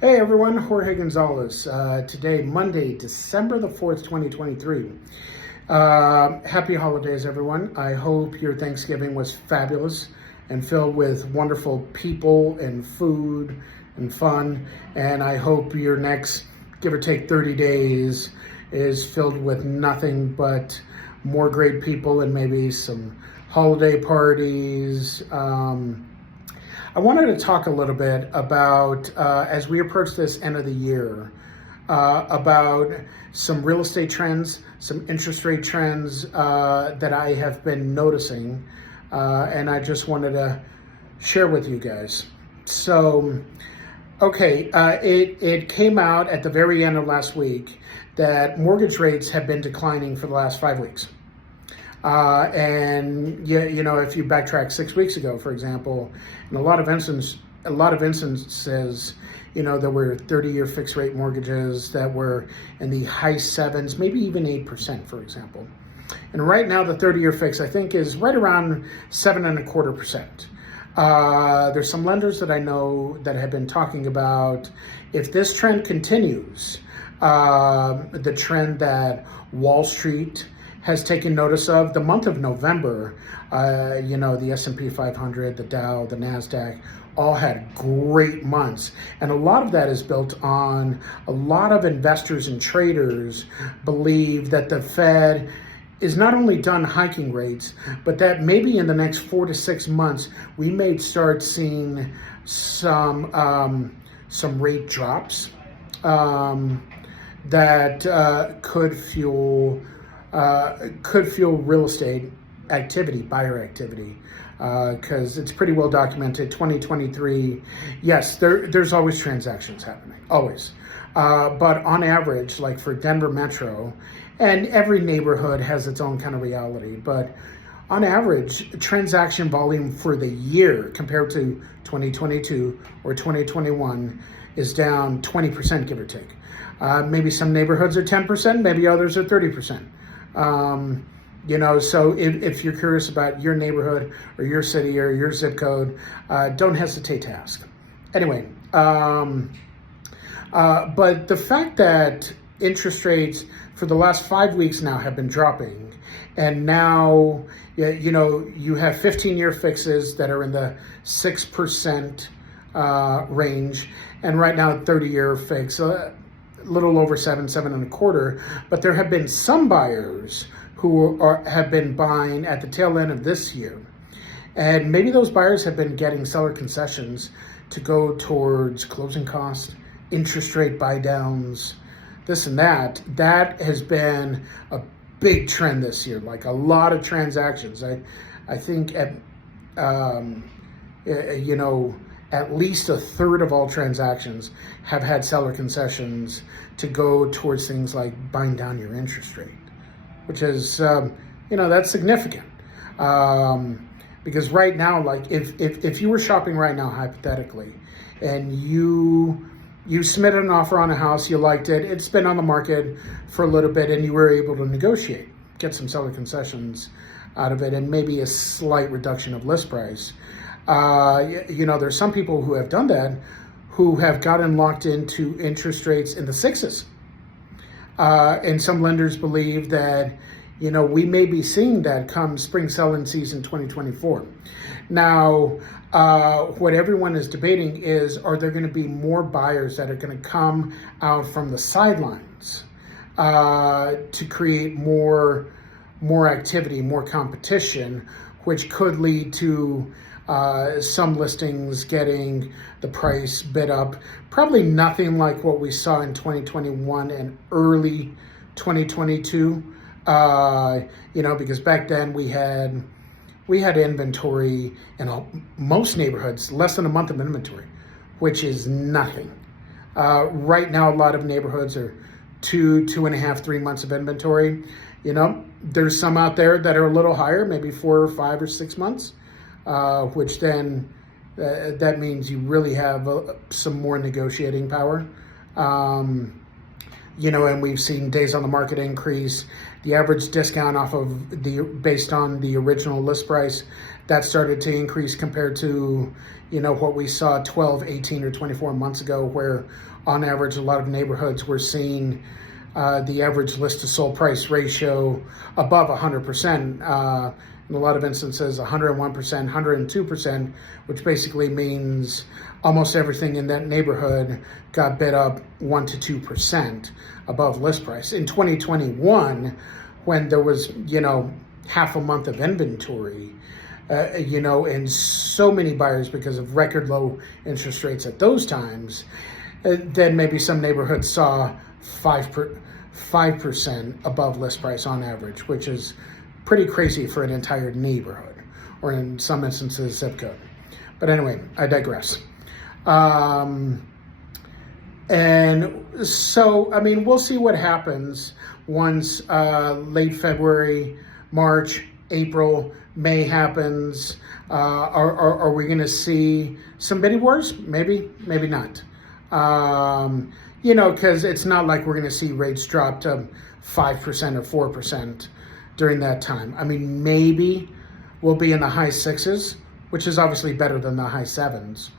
Hey everyone, Jorge Gonzalez. Today, Monday, December the 4th, 2023. Happy holidays, everyone. I hope your Thanksgiving was fabulous and filled with wonderful people and food and fun. And I hope your next, give or take 30 days, is filled with nothing but more great people and maybe some holiday parties. I wanted to talk a little bit about, as we approach this end of the year, about some real estate trends, some interest rate trends that I have been noticing, and I just wanted to share with you guys. So, okay, it came out at the very end of last week that mortgage rates have been declining for the last 5 weeks. And you know, if you backtrack 6 weeks ago, for example, in a lot of instances, you know, there were 30-year fixed rate mortgages that were in the high sevens, maybe even 8%, for example. And right now, the 30-year fix, I think, is right around 7.25%. There's some lenders that I know that have been talking about, if this trend continues, the trend that Wall Street has taken notice of, the month of November, you know, the S&P 500, the Dow, the NASDAQ, all had great months. And a lot of that is built on a lot of investors and traders believe that the Fed is not only done hiking rates, but that maybe in the next 4 to 6 months, we may start seeing some rate drops that could fuel real estate activity, buyer activity, because it's pretty well documented. 2023, yes, there's always transactions happening, always. But on average, like for Denver Metro, and every neighborhood has its own kind of reality, but on average, transaction volume for the year compared to 2022 or 2021 is down 20%, give or take. Maybe some neighborhoods are 10%, maybe others are 30%. You know, so if you're curious about your neighborhood or your city or your zip code, don't hesitate to ask. Anyway, but the fact that interest rates for the last 5 weeks now have been dropping, and now, you know, you have 15-year fixes that are in the 6% range, and right now 30-year fix, a little over 7.25, but there have been some buyers who have been buying at the tail end of this year. And maybe those buyers have been getting seller concessions to go towards closing costs, interest rate buy downs, this and that. That has been a big trend this year, like a lot of transactions. I think at, you know, at least a third of all transactions have had seller concessions to go towards things like buying down your interest rate, which is, you know, that's significant. Because right now, like if you were shopping right now, hypothetically, and you submitted an offer on a house, you liked it, it's been on the market for a little bit, and you were able to negotiate, get some seller concessions out of it, and maybe a slight reduction of list price. You know, there's some people who have done that, who have gotten locked into interest rates in the sixes. And some lenders believe that, you know, we may be seeing that come spring selling season 2024. Now, what everyone is debating is, are there going to be more buyers that are going to come out from the sidelines to create more activity, more competition, which could lead to some listings getting the price bid up. Probably nothing like what we saw in 2021 and early 2022. You know, because back then we had inventory in most neighborhoods, less than a month of inventory, which is nothing. Right now, a lot of neighborhoods are 2.5, 3 months of inventory. You know, there's some out there that are a little higher, maybe 4 or 5 or 6 months. Which then that means you really have some more negotiating power. You know, and we've seen days on the market increase. The average discount based on the original list price, that started to increase compared to, what we saw 12, 18, or 24 months ago, where on average, a lot of neighborhoods were seeing the average list to sold price ratio above 100%. In a lot of instances, 101%, 102%, which basically means almost everything in that neighborhood got bid up 1 to 2% above list price. In 2021, when there was, half a month of inventory, and so many buyers because of record low interest rates at those times, then maybe some neighborhoods saw 5% above list price on average, which is pretty crazy for an entire neighborhood, or in some instances, zip code. But anyway, I digress. And so, we'll see what happens once late February, March, April, May happens. Are we going to see some bidding wars? Maybe, maybe not. Because it's not like we're going to see rates drop to 5% or 4% during that time. Maybe we'll be in the high 6s, which is obviously better than the high 7s.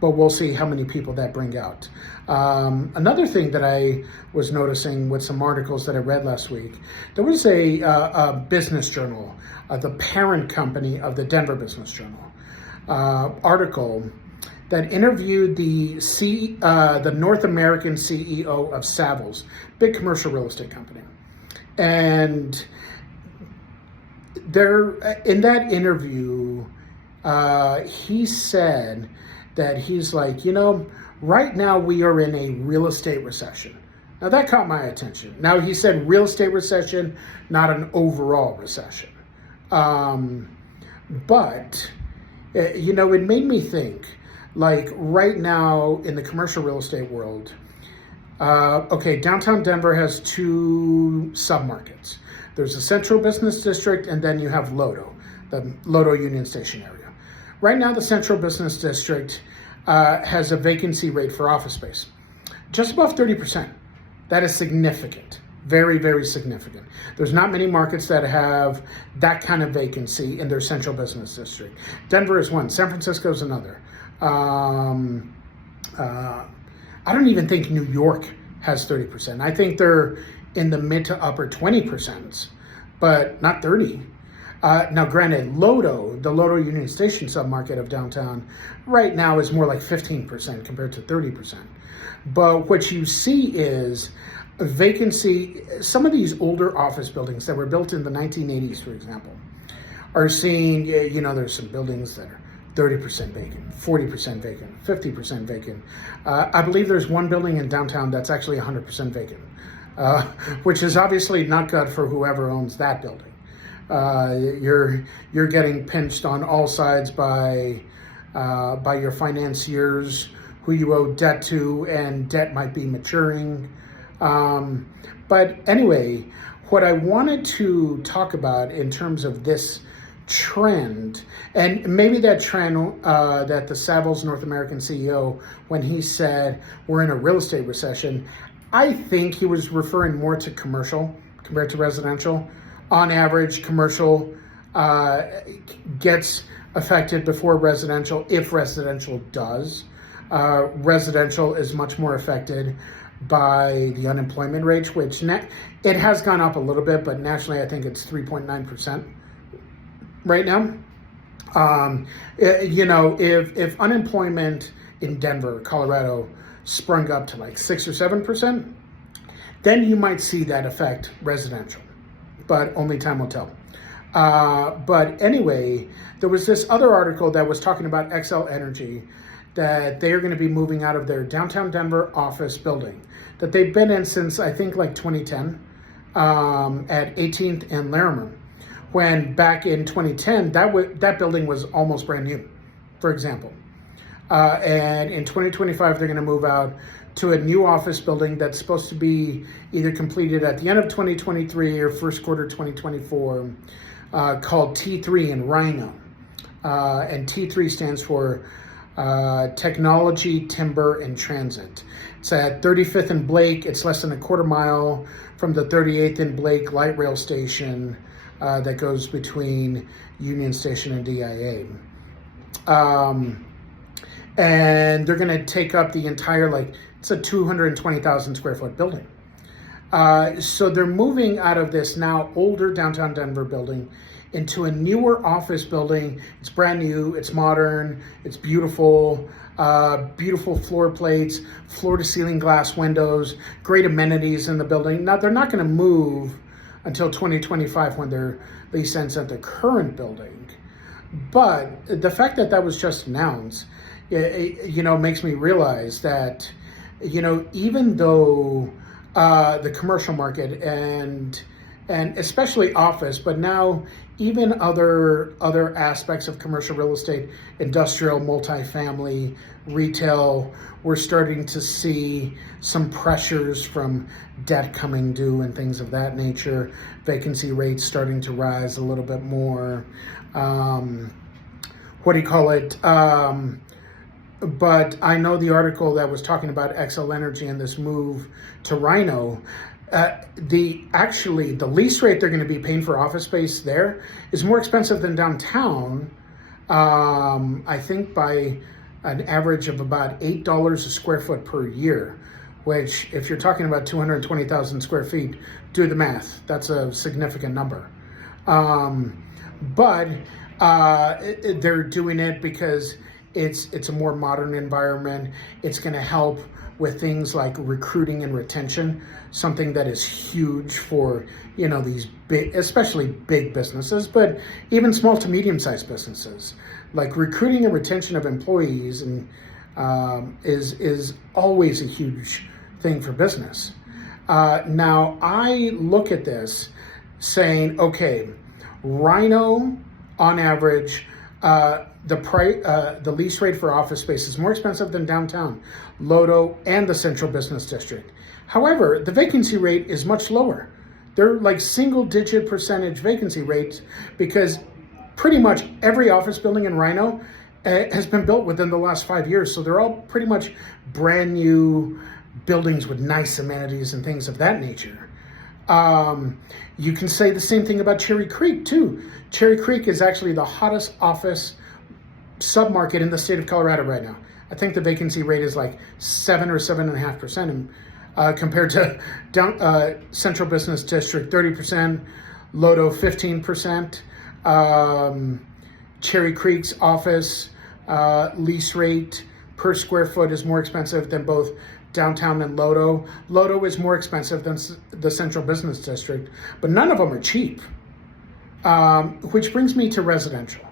But we'll see how many people that bring out. Another thing that I was noticing with some articles that I read last week, there was a business journal, the parent company of the Denver Business Journal, article that interviewed the North American CEO of Savills, big commercial real estate company. And in that interview, he said that he's like, right now we are in a real estate recession. Now that caught my attention. Now he said real estate recession, not an overall recession. But, it made me think, like right now in the commercial real estate world, downtown Denver has two submarkets. There's the Central Business District, and then you have Lodo, the Lodo Union Station area. Right now, the Central Business District has a vacancy rate for office space just above 30%. That is significant, very, very significant. There's not many markets that have that kind of vacancy in their Central Business District. Denver is one. San Francisco is another. I don't even think New York has 30%. I think they're in the mid to upper 20%, but not 30. Now, granted, Lodo, the Lodo Union Station submarket of downtown, right now is more like 15% compared to 30%. But what you see is a vacancy. Some of these older office buildings that were built in the 1980s, for example, are seeing, there's some buildings that are 30% vacant, 40% vacant, 50% vacant. I believe there's one building in downtown that's actually 100% vacant, which is obviously not good for whoever owns that building. You're getting pinched on all sides by your financiers who you owe debt to, and debt might be maturing. But anyway, what I wanted to talk about in terms of this trend, and maybe that trend that the Savills North American CEO, when he said we're in a real estate recession, I think he was referring more to commercial compared to residential. On average, commercial gets affected before residential, if residential does. Residential is much more affected by the unemployment rate, which it has gone up a little bit, but nationally I think it's 3.9% right now. If unemployment in Denver, Colorado, sprung up to like 6 or 7%, then you might see that affect residential, but only time will tell. But anyway, there was this other article that was talking about Xcel Energy, that they are going to be moving out of their downtown Denver office building that they've been in since I think like 2010 at 18th and Larimer. When back in 2010, that building was almost brand new, for example. And in 2025, they're going to move out to a new office building that's supposed to be either completed at the end of 2023 or first quarter 2024, called T3 in Rhino. And T3 stands for Technology, Timber, and Transit. It's at 35th and Blake. It's less than a quarter mile from the 38th and Blake light rail station that goes between Union Station and DIA. And they're going to take up the entire, it's a 220,000 square foot building. So they're moving out of this now older downtown Denver building into a newer office building. It's brand new, it's modern, it's beautiful, beautiful floor plates, floor to ceiling glass windows, great amenities in the building. Now, they're not going to move until 2025 when their lease ends at the current building. But the fact that that was just announced, makes me realize that, even though the commercial market and especially office, but now even other aspects of commercial real estate, industrial, multifamily, retail, we're starting to see some pressures from debt coming due and things of that nature. Vacancy rates starting to rise a little bit more. But I know the article that was talking about Xcel Energy and this move to RiNo. The lease rate they're going to be paying for office space there is more expensive than downtown. I think by an average of about $8 a square foot per year, which, if you're talking about 220,000 square feet, do the math. That's a significant number. But they're doing it because it's a more modern environment. It's going to help with things like recruiting and retention, something that is huge for, these big, especially big businesses, but even small to medium-sized businesses. Like recruiting and retention of employees and is always a huge thing for business. Now, I look at this saying, okay, RiNo, on average, the lease rate for office space is more expensive than downtown, Lodo, and the Central Business District. However, the vacancy rate is much lower. They're like single-digit percentage vacancy rates because pretty much every office building in RiNo has been built within the last 5 years. So they're all pretty much brand new buildings with nice amenities and things of that nature. You can say the same thing about Cherry Creek too. Cherry Creek is actually the hottest office submarket in the state of Colorado right now. I think the vacancy rate is like 7 or 7.5%, compared to Central Business District 30%, Lodo 15%. Cherry Creek's office lease rate per square foot is more expensive than both downtown and Lodo. Lodo is more expensive than the Central Business District, but none of them are cheap. Which brings me to residential.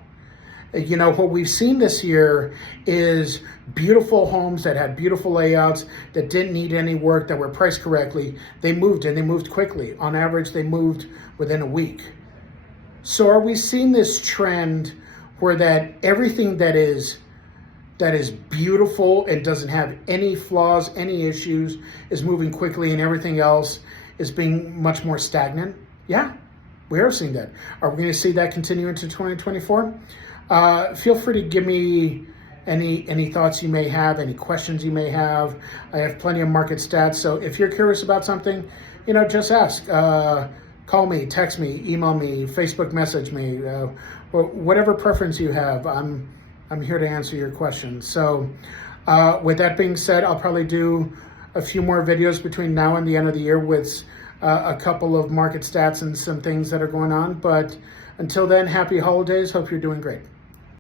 What we've seen this year is beautiful homes that had beautiful layouts, that didn't need any work, that were priced correctly. They moved, and they moved quickly. On average, they moved within a week. So are we seeing this trend where that everything that is beautiful and doesn't have any flaws, any issues, is moving quickly, and everything else is being much more stagnant? Yeah, we are seeing that. Are we going to see that continue into 2024? Feel free to give me any thoughts you may have, any questions you may have. I have plenty of market stats, so if you're curious about something, just ask. Call me, text me, email me, Facebook message me, whatever preference you have. I'm here to answer your questions. So with that being said, I'll probably do a few more videos between now and the end of the year with a couple of market stats and some things that are going on. But until then, happy holidays. Hope you're doing great.